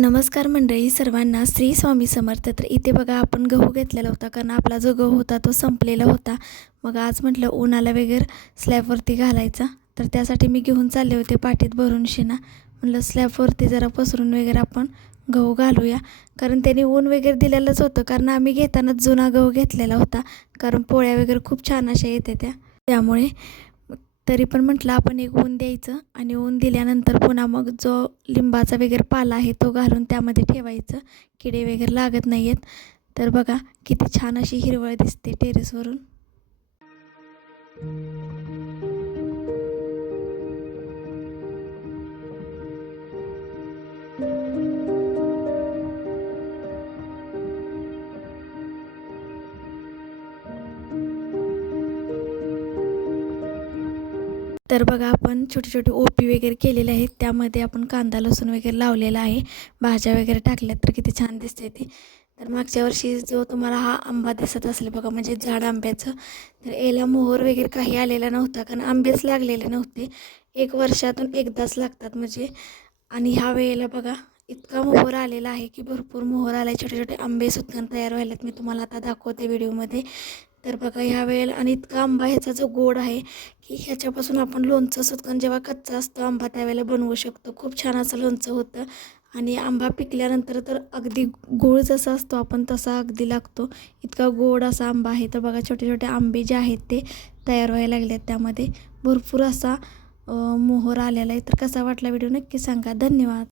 नमस्कार मंडळी सर्वांना, श्री स्वामी समर्थ. तर इथे बघा आपण गहू घेतलेला होता, कारण आपला जो गहू होता तो संपलेला होता. मग आज म्हटलं उन्हाला वगैरे स्लॅबवरती घालायचा, तर त्यासाठी मी घेऊन चालले होते पाठीत भरून शेणा. म्हटलं स्लॅबवरती जरा पसरून वगैरे आपण गहू घालूया, कारण त्याने ऊन वगैरे दिलेलंच होतं. कारण आम्ही घेतानाच जुना गहू घेतलेला होता, कारण पोळ्या वगैरे खूप छान अशा येते त्यामुळे. तरी पण म्हटलं आपण एक ऊन द्यायचं, आणि ऊन दिल्यानंतर पुन्हा मग जो लिंबाचा वगैरे पाला आहे तो घालून त्यामध्ये ठेवायचं, किडे वगैरे लागत नाही आहेत. तर बघा किती छान अशी हिरवळ दिसते टेरेसवरून. तर बघा आपण छोटे छोटे ओपी वगैरे केलेले आहेत, त्यामध्ये आपण कांदा लसूण वगैरे लावलेला आहे. भाज्या वगैरे टाकल्यात तर किती छान दिसते ती. तर मागच्या वर्षी जो तुम्हाला हा आंबा दिसत असेल बघा, म्हणजे झाड आंब्याचं, तर याला मोहर वगैरे काही आलेला नव्हता, कारण आंबेच लागलेले नव्हते. 1 वर्षातून एकदाच लागतात म्हणजे. आणि ह्या वेळेला बघा इतका मोहर आलेला आहे की भरपूर मोहर आला आहे. छोटे छोटे आंबे सुद्धा तयार व्हायलात, मी तुम्हाला आता दाखवते व्हिडिओमध्ये. तर बघा ह्या वेळेला, आणि इतका आंबा ह्याचा जो गोड आहे की ह्याच्यापासून आपण लोणचं सुद्धा जेव्हा कच्चा असतो आंबा त्यावेळेला बनवू शकतो. खूप छान असं लोणचं होतं. आणि आंबा पिकल्यानंतर तर अगदी गोड जसा असतो आपण तसा अगदी लागतो, इतका गोड असा आंबा आहे. तर बघा छोटे छोटे आंबे जे आहेत ते तयार व्हायला लागले आहेत, त्यामध्ये भरपूर असा मोहर आलेला आहे. तर कसा वाटला व्हिडिओ नक्की सांगा. धन्यवाद.